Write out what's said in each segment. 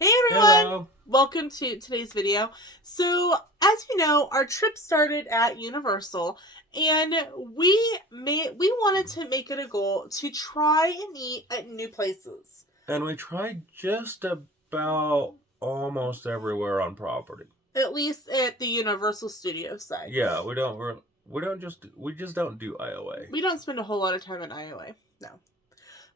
Hey everyone! Hello. Welcome to today's video. So, as you know, our trip started at Universal, and we wanted to make it a goal to try and eat at new places. And we tried just about almost everywhere on property. At least at the Universal Studios side. Yeah, we just don't do IOA. We don't spend a whole lot of time in Iowa. No.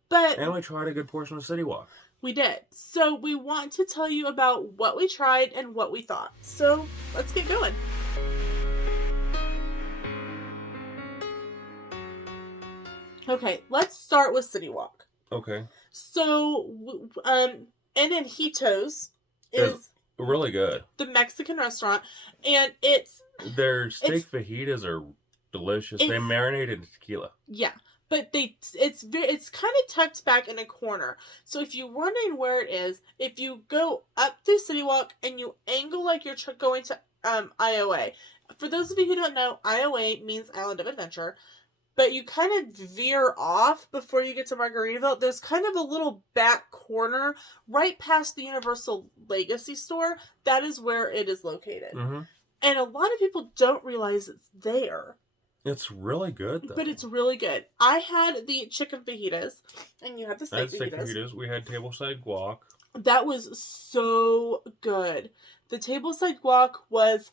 But And we tried a good portion of City Walk. we did. So we want to tell you about what we tried and what we thought. So let's get going. Okay, let's start with City Walk. Okay. So, Anhitos is Really good. the Mexican restaurant, and it's Their steak fajitas are delicious. They marinate in tequila. Yeah, but it's kind of tucked back in a corner. So if you're wondering where it is, if you go up through City Walk and you angle like you're going to Iowa. For those of you who don't know, Iowa means Island of Adventure. But you kind of veer off before you get to Margaritaville. There's kind of a little back corner right past the Universal Legacy store. That is where it is located. Mm-hmm. And a lot of people don't realize it's there. It's really good, though. But it's really good. I had the chicken fajitas, and you had the steak fajitas. We had tableside guac. That was so good. The tableside guac was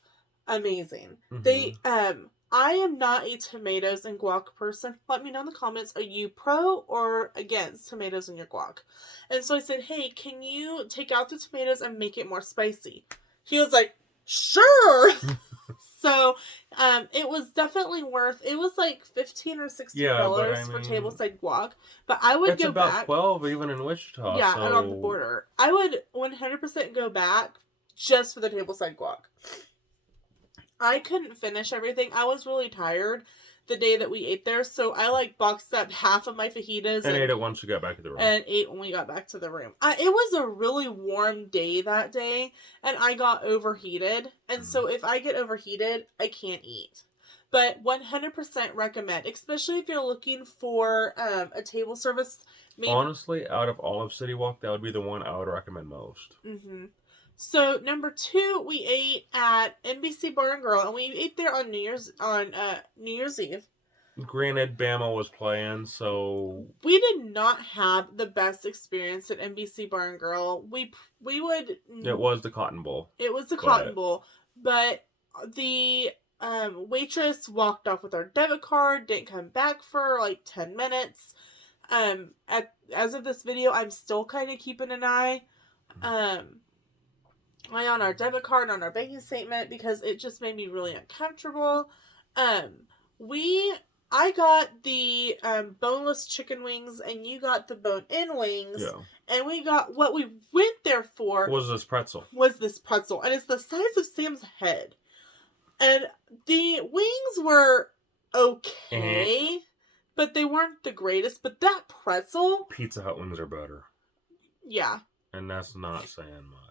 amazing. Mm-hmm. I am not a tomatoes and guac person. Let me know in the comments, are you pro or against tomatoes in your guac? And so I said, hey, can you take out the tomatoes and make it more spicy? He was like, sure. So, it was definitely worth, it was like $15 or $16 for tableside guac. But I would go back. It's about $12 even in Wichita. Yeah, and on the border. I would 100% go back just for the tableside guac. I couldn't finish everything. I was really tired the day that we ate there, so I boxed up half of my fajitas and ate it once we got back to the room. And ate when we got back to the room. It was a really warm day that day, and I got overheated. And so if I get overheated, I can't eat. But 100% recommend, especially if you're looking for a table service. Honestly, out of all of City Walk, that would be the one I would recommend most. Mm-hmm. So number 2, we ate at NBC Bar and Grill, and we ate there on New Year's Eve. Granted, Bama was playing, so we did not have the best experience at NBC Bar and Grill. It was the Cotton Bowl. It was the Cotton Bowl, but the waitress walked off with our debit card, didn't come back for 10 minutes. As of this video, I'm still kind of keeping an eye on our debit card, on our banking statement, because it just made me really uncomfortable. I got the boneless chicken wings, and you got the bone-in wings. Yeah. And we got what we went there for. Was this pretzel. And it's the size of Sam's head. And the wings were okay, but they weren't the greatest. But that pretzel... Pizza Hut wings are better. Yeah. And that's not saying much.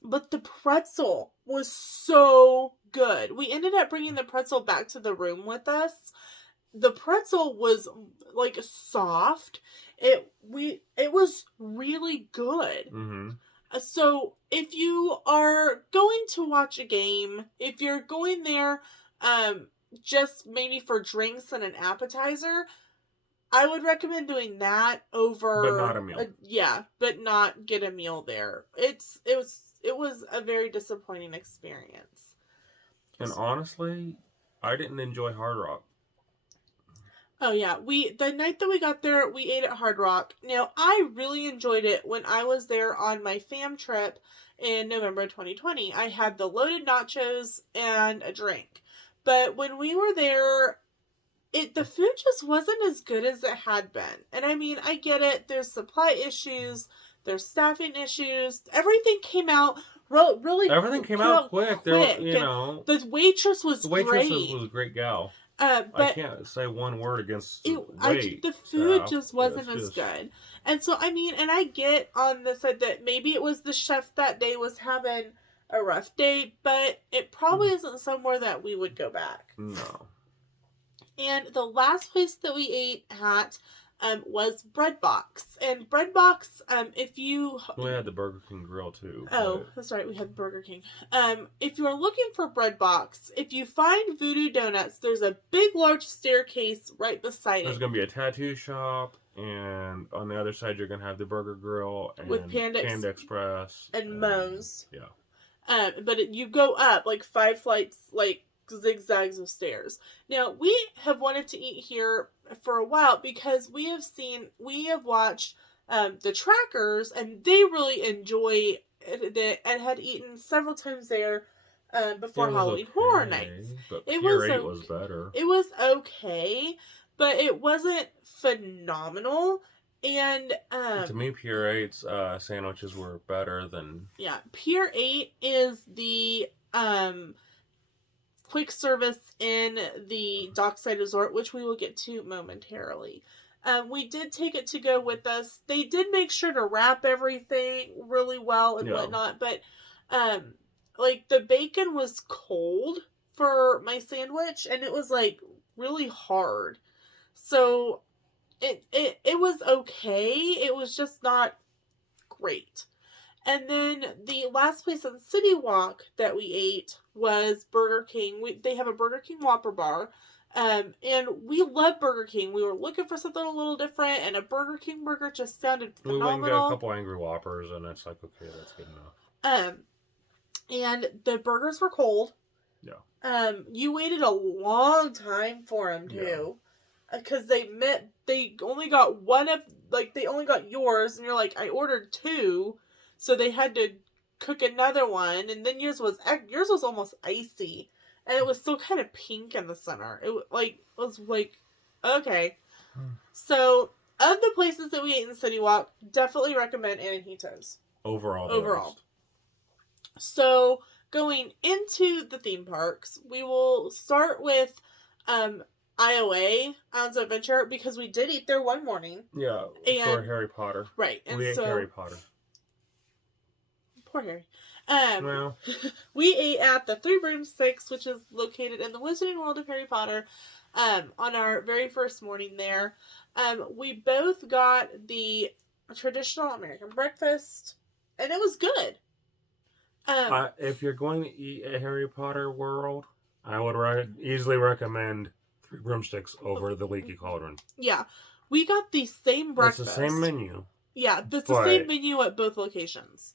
But the pretzel was so good. We ended up bringing the pretzel back to the room with us. The pretzel was soft. It was really good. Mm-hmm. So if you are going to watch a game, if you're going there just maybe for drinks and an appetizer, I would recommend doing that over... But not a meal. But not get a meal there. It was a very disappointing experience. And honestly, I didn't enjoy Hard Rock. Oh yeah, the night that we got there, we ate at Hard Rock. Now, I really enjoyed it when I was there on my fam trip in November 2020. I had the loaded nachos and a drink. But when we were there, the food just wasn't as good as it had been. And I mean, I get it. There's supply issues. There's staffing issues. Everything came out really. Everything came out quick. The waitress was great. The waitress was a great gal. But I can't say one word against the food just wasn't as good. And so, I mean, and I get on the side that maybe it was the chef that day was having a rough day, but it probably isn't somewhere that we would go back. No. And the last place that we ate at was Bread Box. And Bread Box, if you... We had the Burger King grill too. Oh, that's right. We had Burger King. If you're looking for Bread Box, if you find Voodoo Donuts, there's a big, large staircase right beside There's it. going to be a tattoo shop, and on the other side, you're going to have the Burger Grill and With Panda Express. And Moe's. Yeah. But you go up like 5 flights, like zigzags of stairs. Now, we have wanted to eat here for a while because we have watched the Trackers, and they really enjoy it and had eaten several times there before Halloween Horror Nights. But Pier 8 was better. It was okay, but it wasn't phenomenal. And to me, Pier 8's sandwiches were better than... Yeah, Pier 8 is the quick service in the Dockside Resort, which we will get to momentarily. We did take it to go with us. They did make sure to wrap everything really well and whatnot, but like the bacon was cold for my sandwich, and it was like really hard. So it was okay. It was just not great. And then the last place on City Walk that we ate was Burger King. They have a Burger King Whopper bar. And we love Burger King. We were looking for something a little different, and a Burger King burger just sounded phenomenal. We went and got a couple Angry Whoppers, and it's like, okay, that's good enough. And the burgers were cold. Yeah. You waited a long time for them too, because they only got they only got yours, and you're like, I ordered 2, so they had to cook another one, and then yours was almost icy. And it was still kind of pink in the center. It was like, okay. So, of the places that we ate in City Walk, definitely recommend Anahito's. Overall. So, going into the theme parks, we will start with IOA, Islands of Adventure, because we did eat there one morning. Yeah, for Harry Potter. Right. And we ate Harry Potter. Poor Harry. Well, we ate at the Three Broomsticks, which is located in the Wizarding World of Harry Potter, on our very first morning there. We both got the traditional American breakfast, and it was good. If you're going to eat at Harry Potter World, I would easily recommend Three Broomsticks over the Leaky Cauldron. Yeah, we got the same breakfast. It's the same menu. Yeah, it's the same menu at both locations.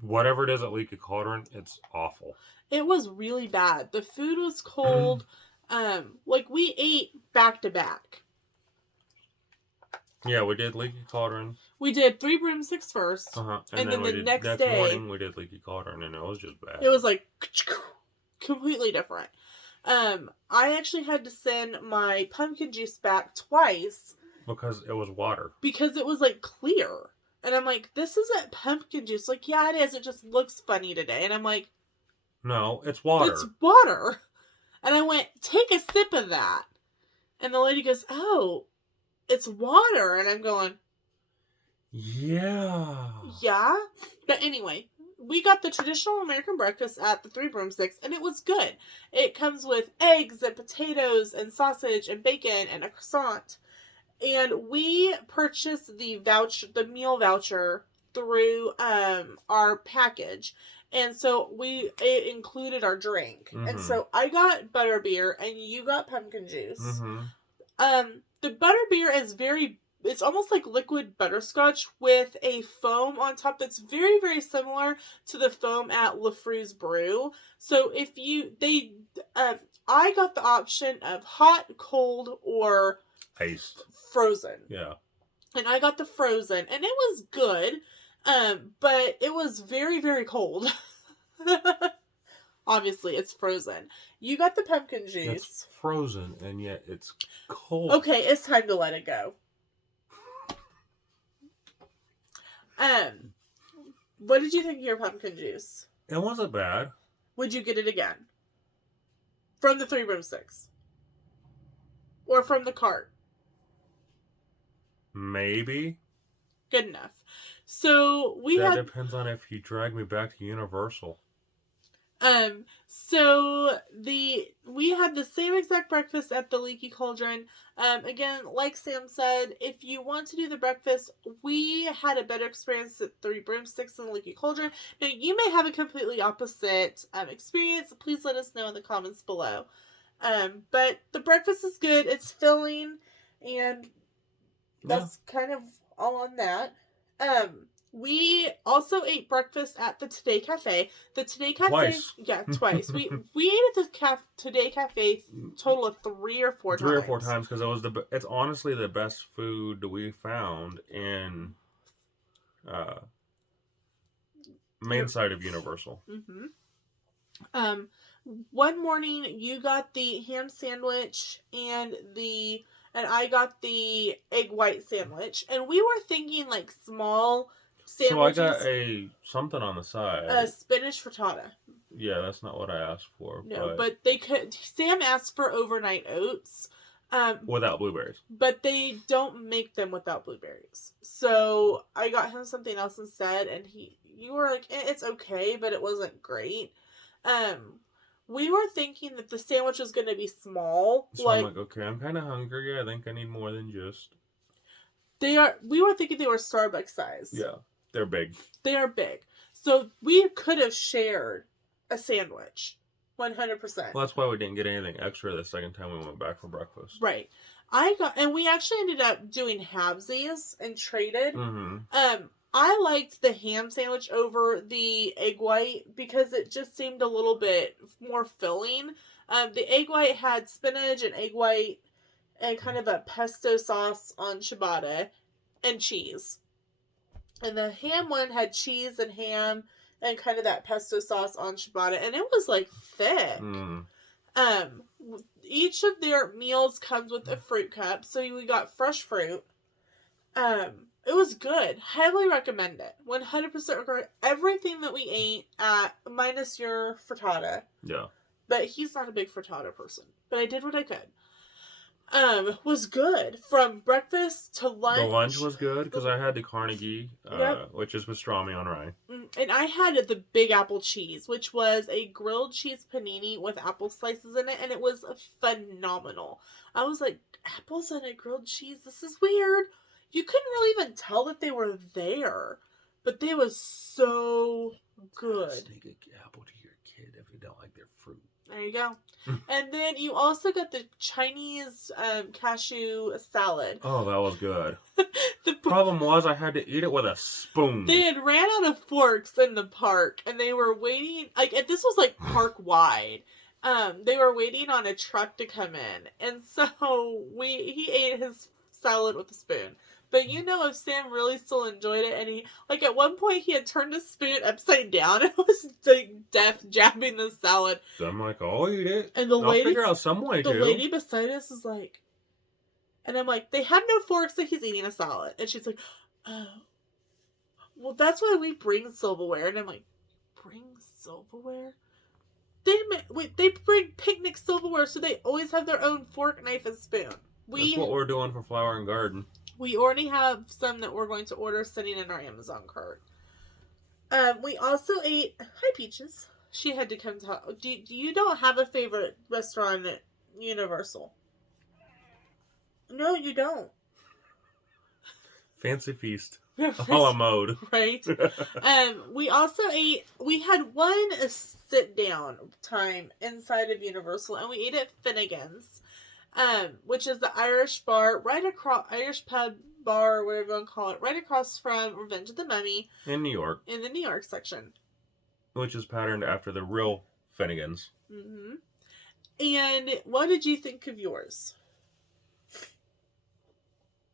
Whatever it is at Leaky Cauldron, it's awful. It was really bad. The food was cold. We ate back to back. Yeah, we did Leaky Cauldron. We did Three Broomsticks first. And then the next day, morning we did Leaky Cauldron, and it was just bad. It was like completely different. I actually had to send my pumpkin juice back twice. Because it was water. Because it was like clear. And I'm like, this isn't pumpkin juice. Like, yeah, it is. It just looks funny today. And I'm like, no, it's water. It's water. And I went, take a sip of that. And the lady goes, oh, it's water. And I'm going, yeah. Yeah? But anyway, we got the traditional American breakfast at the Three Broomsticks, and it was good. It comes with eggs and potatoes and sausage and bacon and a croissant. And we purchased the meal voucher through our package. And so it included our drink. Mm-hmm. And so I got butterbeer and you got pumpkin juice. Mm-hmm. The butterbeer is it's almost like liquid butterscotch with a foam on top that's very, very similar to the foam at Lefroux's Brew. So I got the option of hot, cold, or iced. Frozen. Yeah. And I got the frozen, and it was good, but it was very, very cold. Obviously, it's frozen. You got the pumpkin juice. It's frozen, and yet it's cold. Okay, it's time to let it go. What did you think of your pumpkin juice? It wasn't bad. Would you get it again? From the Three Broomsticks? Or from the cart? Maybe. Good enough. So that depends on if you drag me back to Universal. So we had the same exact breakfast at the Leaky Cauldron. Again, like Sam said, if you want to do the breakfast, we had a better experience at Three Broomsticks than the Leaky Cauldron. Now, you may have a completely opposite experience. Please let us know in the comments below. But the breakfast is good. It's filling, and that's kind of all on that. We also ate breakfast at the Today Cafe. The Today Cafe, twice. Yeah, twice. we ate at the Today Cafe total of 3 or 4 times. 3 or 4 times because it's honestly the best food we found in main side of Universal. Mm-hmm. One morning you got the ham sandwich and I got the egg white sandwich, and we were thinking like small sandwiches. So I got something on the side. Spinach frittata. Yeah, that's not what I asked for. No, but they could. Sam asked for overnight oats. Without blueberries. But they don't make them without blueberries. So I got him something else instead, and you were like, it's okay, but it wasn't great. We were thinking that the sandwich was going to be small. So I'm like, okay, I'm kind of hungry. I think I need more than just. We were thinking they were Starbucks size. Yeah, they're big. They are big. So we could have shared a sandwich. 100%. Well, that's why we didn't get anything extra the second time we went back for breakfast. Right. And we actually ended up doing halvesies and traded. Mm-hmm. I liked the ham sandwich over the egg white because it just seemed a little bit more filling. The egg white had spinach and egg white and kind of a pesto sauce on ciabatta and cheese. And the ham one had cheese and ham and kind of that pesto sauce on ciabatta, and it was like thick. Each of their meals comes with a fruit cup, so we got fresh fruit. It was good. Highly recommend it. 100% recommend everything that we ate at, minus your frittata. Yeah. But he's not a big frittata person. But I did what I could. Was good. From breakfast to lunch. The lunch was good because I had the Carnegie, which is pastrami on rye. And I had the Big Apple cheese, which was a grilled cheese panini with apple slices in it, and it was phenomenal. I was like, apples on a grilled cheese? This is weird. You couldn't really even tell that they were there, but they was so good. Sneak an apple to your kid if you don't like their fruit. There you go. And then you also got the Chinese cashew salad. Oh, that was good. The problem was I had to eat it with a spoon. They had ran out of forks in the park, and they were waiting. This was like park wide. They were waiting on a truck to come in, and so he ate his salad with a spoon. But if Sam really still enjoyed it, and he, at one point he had turned his spoon upside down and was, jabbing the salad. So I'm like, I'll eat it. And I'll figure out some way to. The lady beside us is like, and I'm like, they have no forks, so he's eating a salad. And she's like, oh. Well, that's why we bring silverware. And I'm like, bring silverware? They bring picnic silverware, so they always have their own fork, knife, and spoon. That's what we're doing for Flower and Garden. We already have some that we're going to order sitting in our Amazon cart. We also ate, hi Peaches. She had to come talk. You don't have a favorite restaurant at Universal? No, you don't. Fancy Feast. A la mode. Right. We also we had one sit down time inside of Universal, and we ate at Finnegan's. Which is the Irish bar Irish pub bar, whatever you want to call it, right across from Revenge of the Mummy. In New York. In the New York section. Which is patterned after the real Finnegan's. Mm-hmm. And what did you think of yours?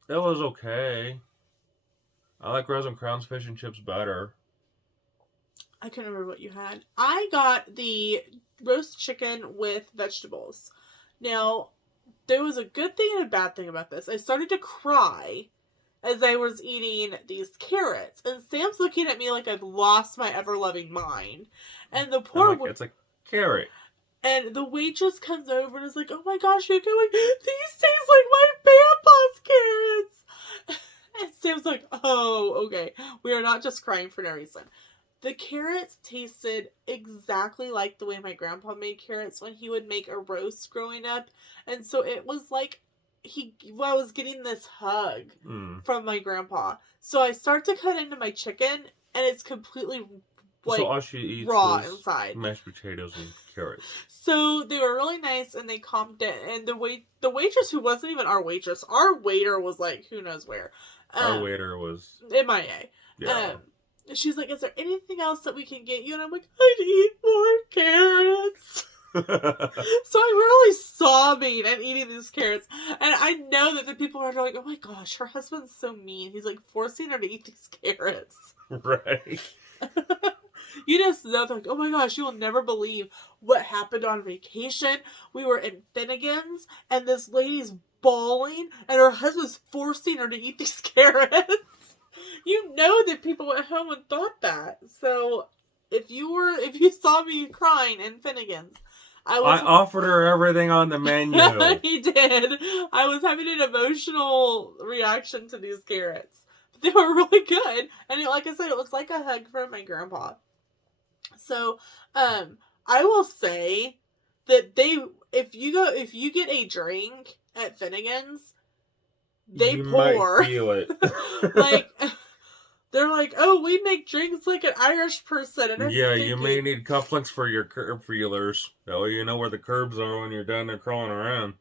It was okay. I like Rose and Crown's fish and chips better. I couldn't remember what you had. I got the roast chicken with vegetables. Now, there was a good thing and a bad thing about this. I started to cry as I was eating these carrots. And Sam's looking at me like I've lost my ever-loving mind. And the poor... it's a carrot. And the waitress comes over and is like, oh my gosh, you're going, these taste like my grandpa's carrots. And Sam's like, oh, okay. We are not just crying for no reason. The carrots tasted exactly like the way my grandpa made carrots when he would make a roast growing up. And so it was like I was getting this hug from my grandpa. So I start to cut into my chicken and it's completely so all she eats raw is inside. Mashed potatoes and carrots. So they were really nice and they calmed it. And the waitress, who wasn't even our waitress, our waiter was like who knows where. Our waiter was MIA. Yeah. She's like, is there anything else that we can get you? And I'm like, I need more carrots. So I'm really sobbing and eating these carrots. And I know that the people are like, oh my gosh, her husband's so mean. He's like forcing her to eat these carrots. Right. You just know, like, oh my gosh, you will never believe what happened on vacation. We were in Finnegan's and this lady's bawling and her husband's forcing her to eat these carrots. You know that people at home had thought that. So if you saw me crying in Finnegan's, I offered her everything on the menu. He did. I was having an emotional reaction to these carrots. But they were really good. And like I said, it was like a hug from my grandpa. So, I will say that if you get a drink at Finnegan's, they you pour. Might feel it. Like, they're like, oh, we make drinks like an Irish person. And yeah, you may need cufflinks for your curb feelers. That way you know where the curbs are when you're down there crawling around.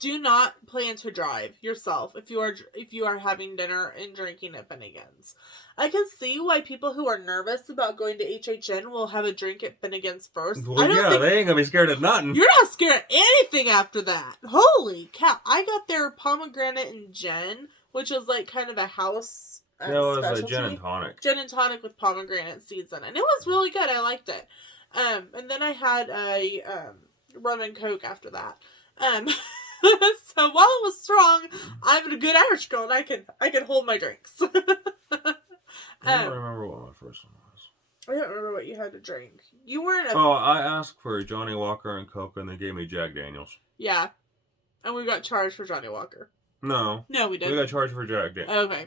Do not plan to drive yourself if you are having dinner and drinking at Finnegan's. I can see why people who are nervous about going to HHN will have a drink at Finnegan's first. Well, they ain't gonna be scared of nothing. You're not scared of anything after that. Holy cow! I got their pomegranate and gin, which was like kind of a house. It was a gin and tonic. Gin and tonic with pomegranate seeds in it. And it was really good. I liked it. And then I had a rum and coke after that. So while it was strong, I'm a good Irish girl and I can hold my drinks. I don't remember what my first one was. I don't remember what you had to drink. You weren't I asked for Johnny Walker and Coke and they gave me Jack Daniels. Yeah. And we got charged for Johnny Walker. No, we didn't. We got charged for Jack Daniels. Okay.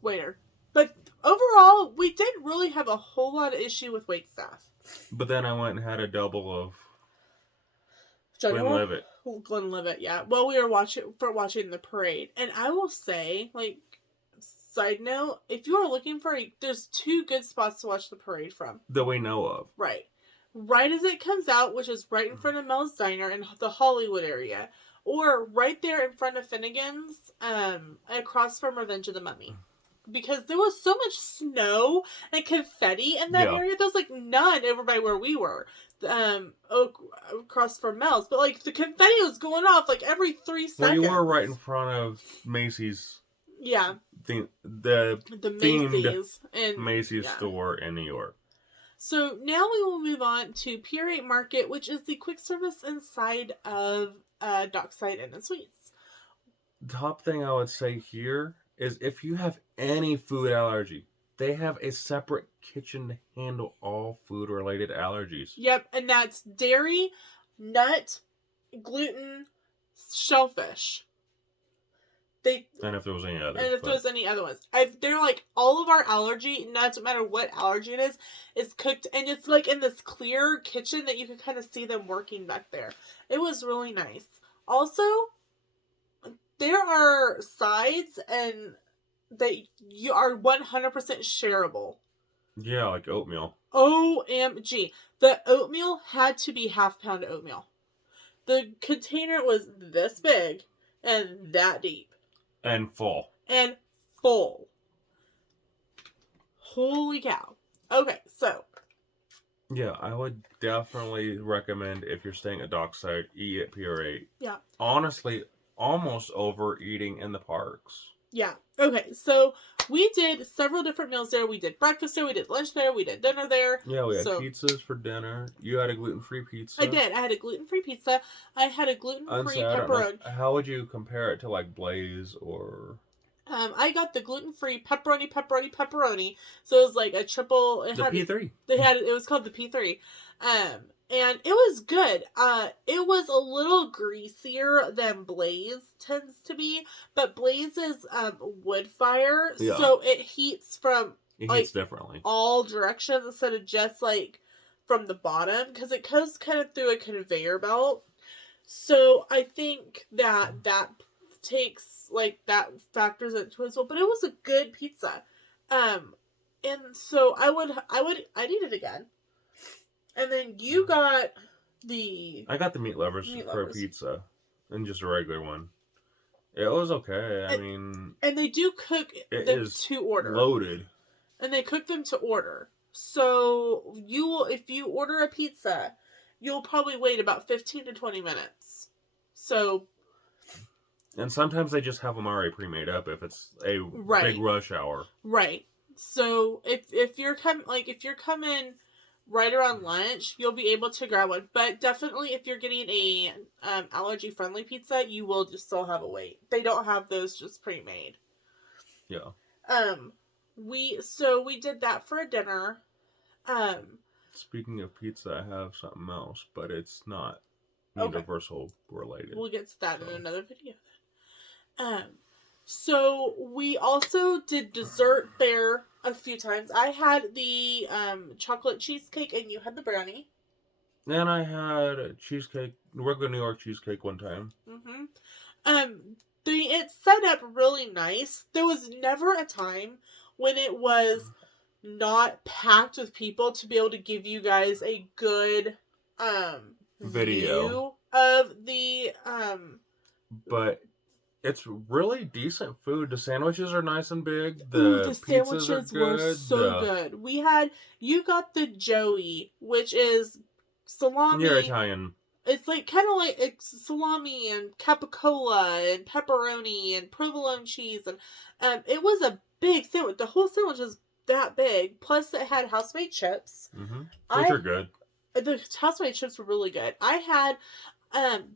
Waiter. But overall, we didn't really have a whole lot of issue with wait staff. But then I went and had a double of Glenlivet. Glenlivet, yeah. Well, we were watching the parade. And I will say, like, side note, if you are looking for there's two good spots to watch the parade from. That we know of. Right. Right as it comes out, which is right in front of Mel's Diner in the Hollywood area. Or right there in front of Finnegan's, across from Revenge of the Mummy. Because there was so much snow and confetti in that area. There was like none over by where we were. Across from Mel's. But like the confetti was going off like every 3 seconds. Well, you were right in front of Macy's. Yeah. The Macy's. Macy's store in New York. So now we will move on to Pier 8 Market, which is the quick service inside of Dockside Inn and Suites. Top thing I would say here is if you have any food allergy, they have a separate kitchen to handle all food-related allergies. Yep, and that's dairy, nut, gluten, shellfish. And if there was any others. And if there was any other ones. They're like, all of our allergy, no matter what allergy it is cooked. And it's like in this clear kitchen that you can kind of see them working back there. It was really nice. Also, there are sides and that you are 100% shareable. Yeah, like oatmeal. OMG. The oatmeal had to be half-pound oatmeal. The container was this big and that deep. And full. Holy cow. Okay, so. Yeah, I would definitely recommend if you're staying at Dockside, eat at Pier 8. Yeah. Honestly, almost overeating in the parks. Yeah. Okay, so we did several different meals there. We did breakfast there, we did lunch there, we did dinner there. Yeah, we had pizzas for dinner. You had a gluten-free pizza. I did. I had a gluten-free pizza. I had a gluten-free pepperoni. How would you compare it to like Blaze or... I got the gluten-free pepperoni. So it was like a triple... P3. It was called the P3. And it was good. It was a little greasier than Blaze tends to be, but Blaze is wood fire, so it heats from It like hits differently. all directions instead of just like from the bottom, because it goes kind of through a conveyor belt. So I think that takes like that factors into it as well. But it was a good pizza, and so I'd eat it again. And then you got the I got the meat lovers for a pizza, and just a regular one. It was okay. I mean, and they do cook them to order. Loaded. And they cook them to order. So if you order a pizza, you'll probably wait about 15 to 20 minutes. So. And sometimes they just have them already pre-made up if it's a big rush hour. Right. So if you're coming right around lunch, you'll be able to grab one. But definitely, if you're getting a allergy friendly pizza, you will just still have a wait. They don't have those just pre-made. Yeah. We did that for a dinner. Speaking of pizza, I have something else, but it's not universal related. We'll get to that in another video then. So we also did dessert there a few times. I had the chocolate cheesecake and you had the brownie. And I had a cheesecake, regular New York cheesecake one time. It's set up really nice. There was never a time when it was not packed with people to be able to give you guys a good video view of the but it's really decent food. The sandwiches are nice and big. The sandwiches were so good. You got the Joey, which is salami. You're Italian. It's like kind of like it's salami and capicola and pepperoni and provolone cheese, and it was a big sandwich. The whole sandwich was that big. Plus, it had house-made chips. Which are good. The house-made chips were really good. I had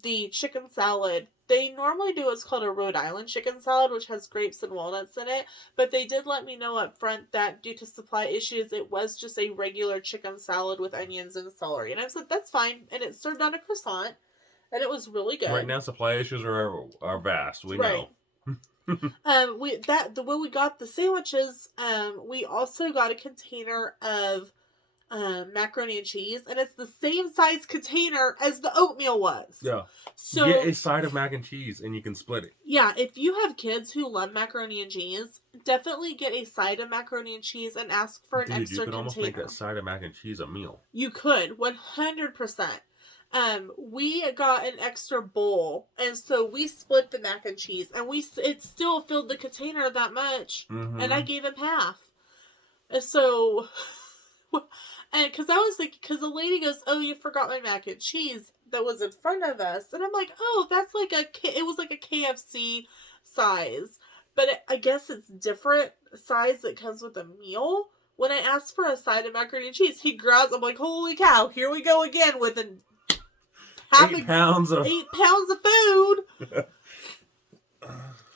the chicken salad. They normally do what's called a Rhode Island chicken salad, which has grapes and walnuts in it. But they did let me know up front that due to supply issues, it was just a regular chicken salad with onions and celery. And I said, that's fine. And it's served on a croissant. And it was really good. Right now, supply issues are vast. We know. When we got the sandwiches, we also got a container of macaroni and cheese, and it's the same size container as the oatmeal was. Yeah. So get a side of mac and cheese, and you can split it. Yeah, if you have kids who love macaroni and cheese, definitely get a side of macaroni and cheese and ask for an extra container. You could almost make that side of mac and cheese a meal. You could, 100%. We got an extra bowl, and so we split the mac and cheese, and it still filled the container that much, and I gave him half. So. And because the lady goes, oh, you forgot my mac and cheese that was in front of us. And I'm like, oh, that's it was like a KFC size. But I guess it's different size that comes with a meal. When I asked for a side of macaroni and cheese, he grabs, I'm like, holy cow, here we go again with 8 pounds of food.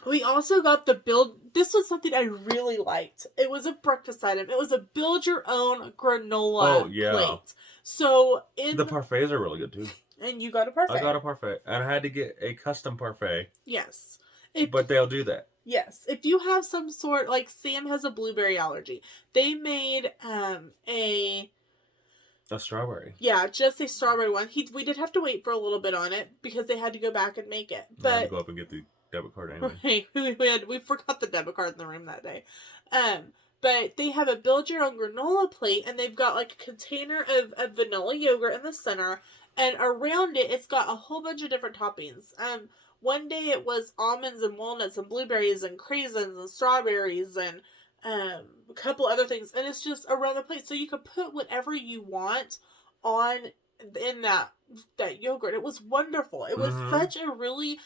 We also got this was something I really liked. It was a breakfast item. It was a build-your-own granola plate. So the parfaits are really good, too. And you got a parfait. I got a parfait. And I had to get a custom parfait. Yes. But they'll do that. Yes. If you have some sort, like Sam has a blueberry allergy. They made a strawberry. Yeah, just a strawberry one. We did have to wait for a little bit on it because they had to go back and make it. But I had to go up and get the debit card anyway. Right. We forgot the debit card in the room that day. But they have a build your own granola plate, and they've got like a container of vanilla yogurt in the center, and around it it's got a whole bunch of different toppings. One day it was almonds and walnuts and blueberries and craisins and strawberries and a couple other things, and it's just around the plate, so you could put whatever you want on in that yogurt. It was wonderful. It was such a really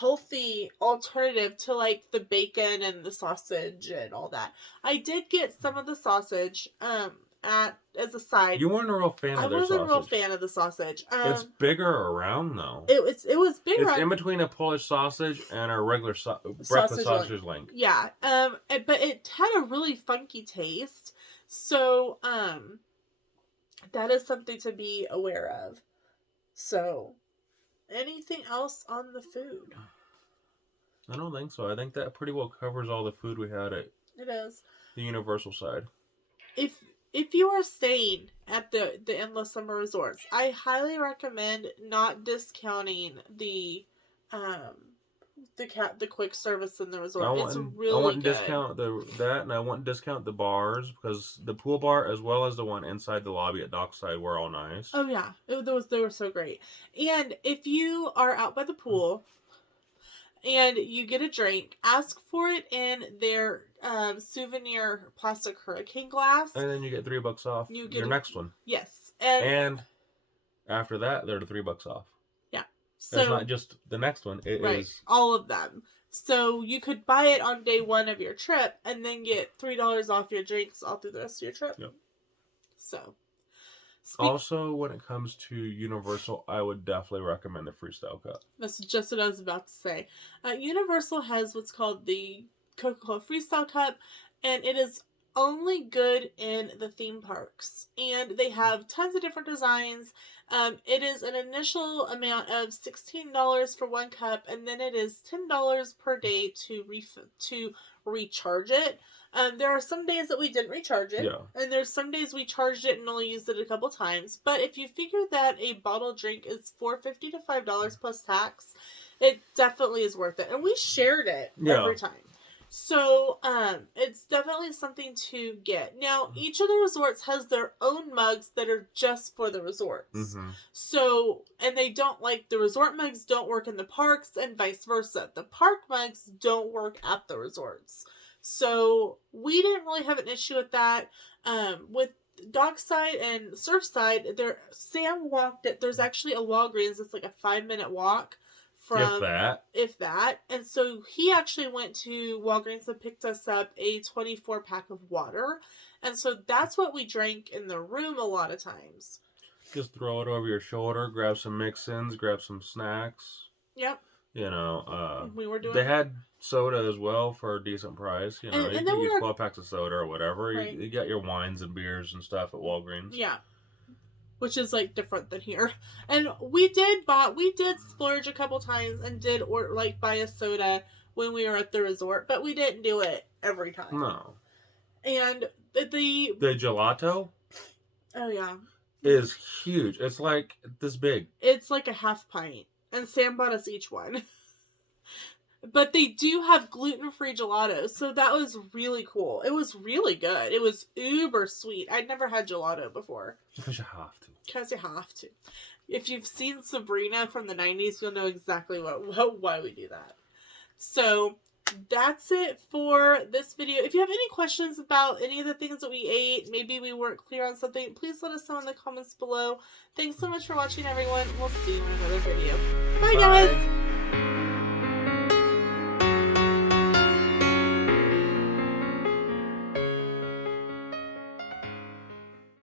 healthy alternative to like the bacon and the sausage and all that. I did get some of the sausage as a side. You weren't a real fan of their sausage. I wasn't a real fan of the sausage. It's bigger around though. It was bigger. It's in between a Polish sausage and a regular breakfast sausage link. Yeah. But it had a really funky taste. So that is something to be aware of. So anything else on the food? I don't think so. I think that pretty well covers all the food we had. It is. the Universal side. If you are staying at the Endless Summer Resorts, I highly recommend not discounting the quick service in the resort. It's really I wouldn't good. discount that, and I wouldn't discount the bars, because the pool bar as well as the one inside the lobby at Dockside were all nice. Oh yeah, they were so great. And if you are out by the pool and you get a drink, ask for it in their souvenir plastic hurricane glass, and then you get $3 off your next one. Yes, and after that, they're $3 off. Yeah, so it's not just the next one; it is all of them. So you could buy it on day one of your trip, and then get $3 off your drinks all through the rest of your trip. Yep. So. Also, when it comes to Universal, I would definitely recommend the Freestyle Cup. That's just what I was about to say. Universal has what's called the Coca-Cola Freestyle Cup, and it is only good in the theme parks. And they have tons of different designs. It is an initial amount of $16 for one cup, and then it is $10 per day to recharge it. There are some days that we didn't recharge it, and there's some days we charged it and only used it a couple times. But if you figure that a bottle drink is $4.50 to $5 plus tax, it definitely is worth it. And we shared it every time. So, it's definitely something to get. Now, each of the resorts has their own mugs that are just for the resorts. Mm-hmm. So, and they don't, like, the resort mugs don't work in the parks and vice versa. The park mugs don't work at the resorts. So, we didn't really have an issue with that. With Dockside and Surfside, Sam walked it. There's actually a Walgreens. It's like a 5-minute walk. If that. And so he actually went to Walgreens and picked us up a 24-pack of water. And so that's what we drank in the room a lot of times. Just throw it over your shoulder, grab some mix-ins, grab some snacks. Yep. You know, we were doing. They had soda as well for a decent price. You know, you can get 12 packs of soda or whatever. Right. You got your wines and beers and stuff at Walgreens. Yeah. Which is like different than here. And we did splurge a couple times and did buy a soda when we were at the resort, but we didn't do it every time. No. And the gelato, oh yeah, is huge. It's like this big. It's like a half pint, and Sam bought us each one. But they do have gluten-free gelato, so that was really cool. It was really good. It was uber sweet. I'd never had gelato before. Because you have to. Because you have to. If you've seen Sabrina from the 90s, you'll know exactly why we do that. So, that's it for this video. If you have any questions about any of the things that we ate, maybe we weren't clear on something, please let us know in the comments below. Thanks so much for watching, everyone. We'll see you in another video. Bye. Guys!